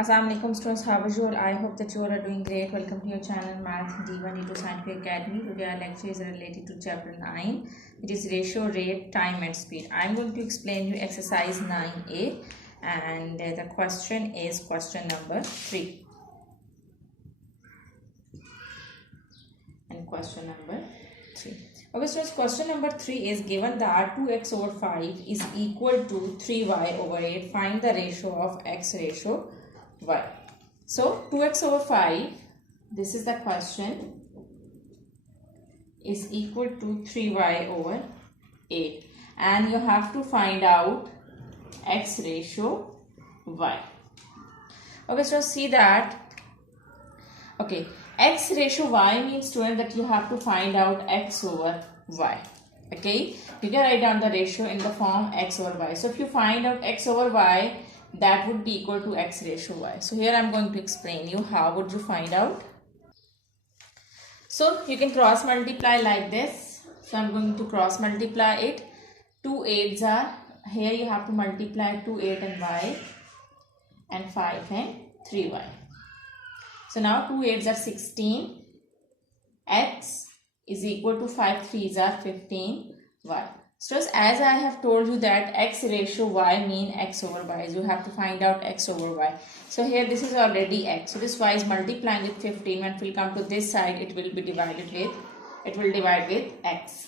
Assalamu alaikum students, how are you all? I hope that you all are doing great. Welcome to your channel Math D1 to Scientific Academy. Today our lecture is related to chapter 9. It is ratio, rate, time and speed. I am going to explain you exercise 9a and the question is question number 3. And question number 3. Okay, so question number 3 is given that 2x over 5 is equal to 3y over 8. Find the ratio of x ratio y. So 2x over 5, this is the question, is equal to 3y over 8. And you have to find out x ratio y. Okay, so see that. Okay, x ratio y means student that you have to find out x over y. Okay, you can write down the ratio in the form x over y. So if you find out x over y, that would be equal to x ratio y. So here I am going to explain you how would you find out. So you can cross multiply like this. So I am going to cross multiply it. 2 8s are, here you have to multiply 2 8 and y and 5 and 3y. So now 2 8s are 16, x is equal to 5 3s are 15, y. So as I have told you that x ratio y mean x over y, you have to find out x over y. So here this is already x. So this y is multiplying with 15. When it will come to this side, it will be divided with, it will divide with x.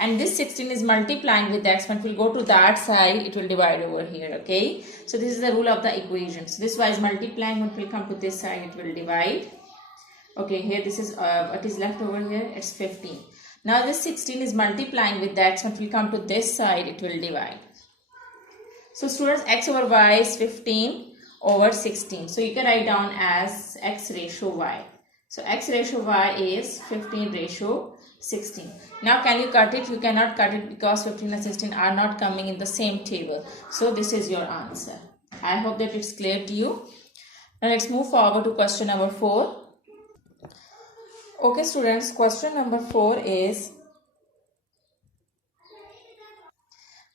And this 16 is multiplying with x. When it will go to that side, it will divide over here. Okay. So this is the rule of the equation. So this y is multiplying. When it will come to this side, it will divide. Okay. Here this is what is left over here. It's 15. Now this 16 is multiplying with x. When it will come to this side, it will divide. So students, x over y is 15 over 16. So you can write down as x ratio y. So x ratio y is 15 ratio 16. Now can you cut it? You cannot cut it because 15 and 16 are not coming in the same table. So this is your answer. I hope that it's clear to you. Now let's move forward to question number 4. Okay students, question number 4 is,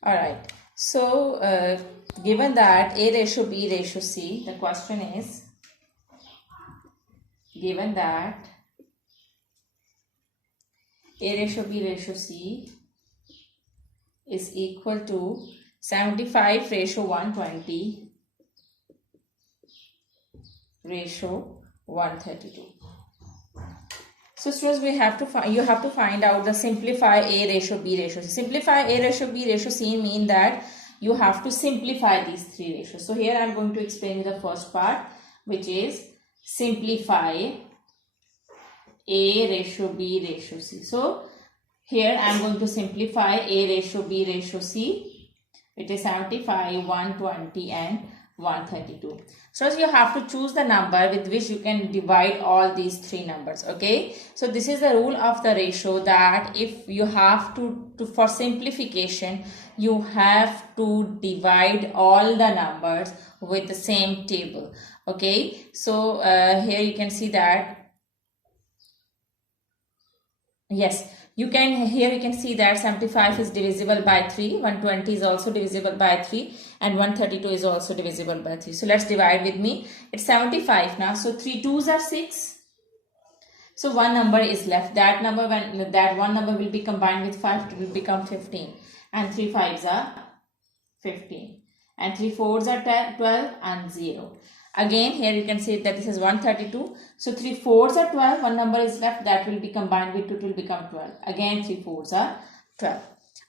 alright, so given that A ratio B ratio C, the question is, given that A ratio B ratio C is equal to 75 ratio 120 ratio 132. So students, we have to find, you have to find out the simplify A ratio B ratio C. Simplify A ratio B ratio C mean that you have to simplify these three ratios. So here I am going to explain you the first part, which is simplify A ratio B ratio C. So here I am going to simplify A ratio B ratio C. It is 75, 120 and 132. So you have to choose the number with which you can divide all these three numbers. Okay. So this is the rule of the ratio, that if you have to for simplification, you have to divide all the numbers with the same table. Okay. So here you can see that, yes, you can, here you can see that 75 is divisible by 3, 120 is also divisible by 3 and 132 is also divisible by 3. So let's divide with me. It's 75 now. So 3 2s are 6. So one number is left. That number, when that one number will be combined with 5, it will become 15. And 3 5s are 15. And 3 4s are 12 and 0. Again, here you can see that this is 132. So 3 4s are 12. One number is left, that will be combined with 2, it will become 12. Again, 3 4s are 12.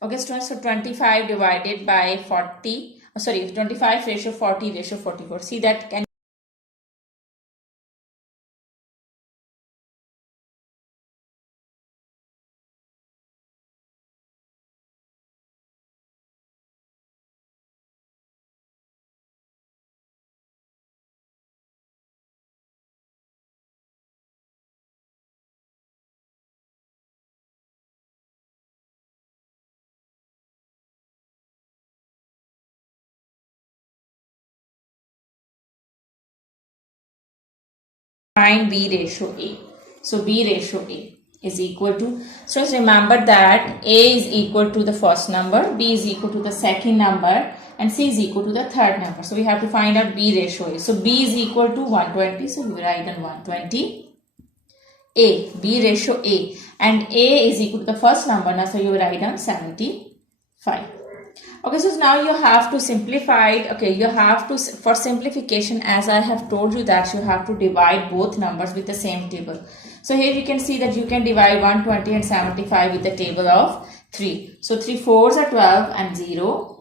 Okay, students, so 25 divided by 40. Sorry, 25 ratio 40 ratio 44. See that, can find B ratio A. So B ratio A is equal to, so remember that A is equal to the first number, B is equal to the second number and C is equal to the third number. So we have to find out B ratio A. So B is equal to 120. So you write on 120 A. B ratio A. And A is equal to the first number. Now, so you write on 75. Okay, so now you have to simplify it. Okay, you have to, for simplification, as I have told you that you have to divide both numbers with the same table. So here you can see that you can divide 120 and 75 with the table of 3. So 3 4s are 12 and 0.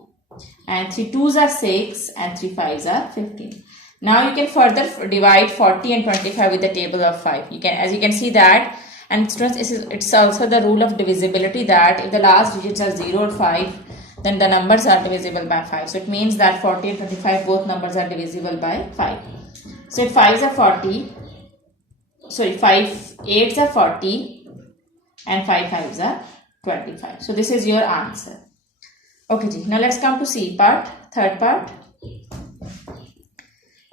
And 3 2s are 6 and 3 5s are 15. Now you can further divide 40 and 25 with the table of 5. You can, as you can see that, and students, it's also the rule of divisibility that if the last digits are 0 or 5, then the numbers are divisible by 5. So it means that 40 and 25, both numbers are divisible by 5. So if 5s are 40, sorry, 5 8s are 40 and 5 5s are 25. So this is your answer. Okay, ji. Now let's come to C part, third part.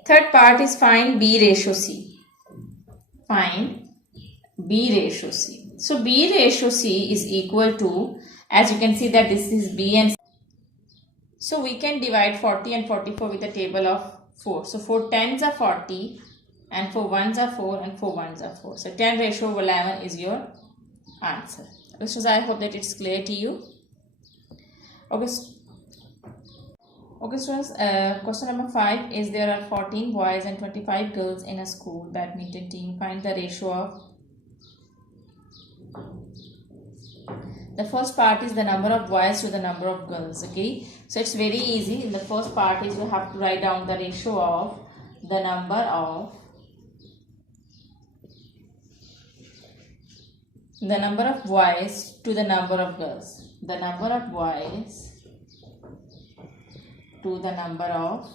Third part is find B ratio C. Find B ratio C. So B ratio C is equal to, as you can see that this is B and C. So we can divide 40 and 44 with the table of 4. So 4 10s are 40 and 4 1s are 4 and 4 1s are 4. So 10 ratio over 11 is your answer. So I hope that it's clear to you. Okay, students, question number 5 is there are 14 boys and 25 girls in a school badminton team. Find the ratio of. The first part is the number of boys to the number of girls. Okay, so it's very easy. In the first part is you have to write down the ratio of the number of boys to the number of girls. The number of boys to the number of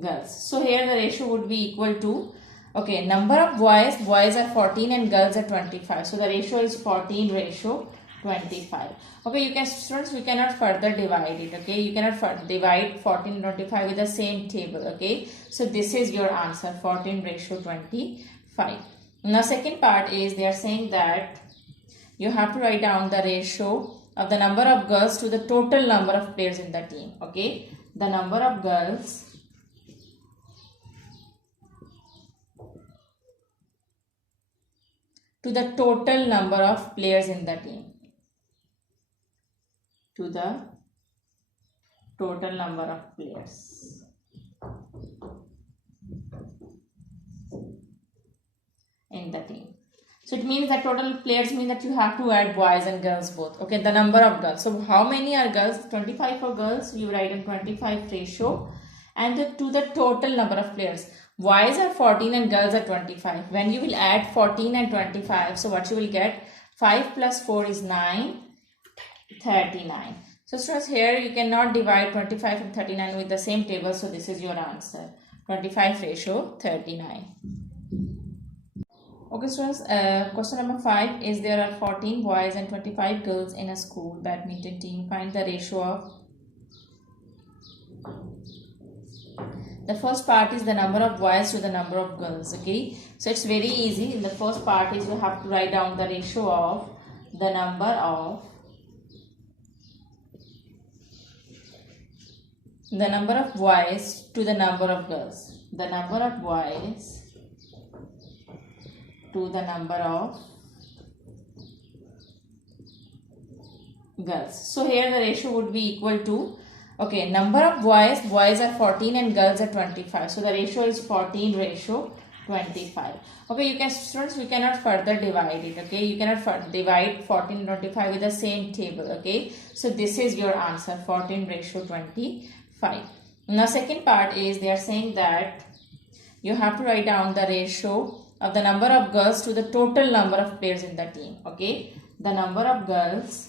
girls. So here the ratio would be equal to, okay, number of boys are 14 and girls are 25. So the ratio is 14 ratio 25. Okay, you can, students, we cannot further divide it. Okay, you cannot divide 14 and 25 with the same table. Okay, so this is your answer, 14 ratio 25. Now second part is they are saying that you have to write down the ratio of the number of girls to the total number of players in the team. Okay, the number of girls to the total number of players in the team. To the total number of players in the team. So it means that total players mean that you have to add boys and girls both. Okay, the number of girls. So how many are girls? 25 for girls. You write in 25 ratio. And to the total number of players. Boys are 14 and girls are 25. When you will add 14 and 25, so what you will get? 5 plus 4 is 9, 39. So students, here you cannot divide 25 and 39 with the same table. So this is your answer. 25 ratio 39. Okay, students, question number 5 is there are 14 boys and 25 girls in a school badminton team. Find the ratio of. The first part is the number of boys to the number of girls. Okay, so it's very easy. In the first part is you have to write down the ratio of the number of boys to the number of girls. The number of boys to the number of girls. So here the ratio would be equal to, okay, number of boys are 14 and girls are 25. So the ratio is 14 ratio 25. Okay, you can, students, we cannot further divide it. Okay, you cannot divide 14 and 25 with the same table. Okay, so this is your answer, 14 ratio 25. Now second part is they are saying that you have to write down the ratio of the number of girls to the total number of players in the team. Okay, the number of girls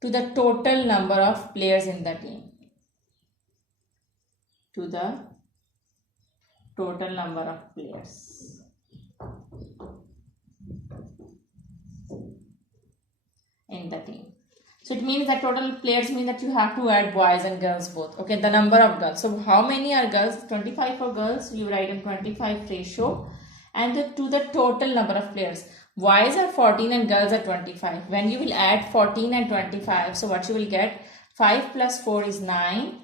to the total number of players in the team. To the total number of players in the team. So it means that total players mean that you have to add boys and girls both. Okay, the number of girls. So how many are girls? 25 for girls. You write in 25 ratio. and to the total number of players. Boys are 14 and girls are 25. When you will add 14 and 25, so what you will get? 5 plus 4 is 9,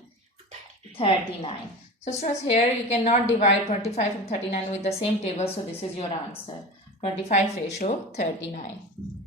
39. So students, here you cannot divide 25 and 39 with the same table, so this is your answer. 25 ratio 39.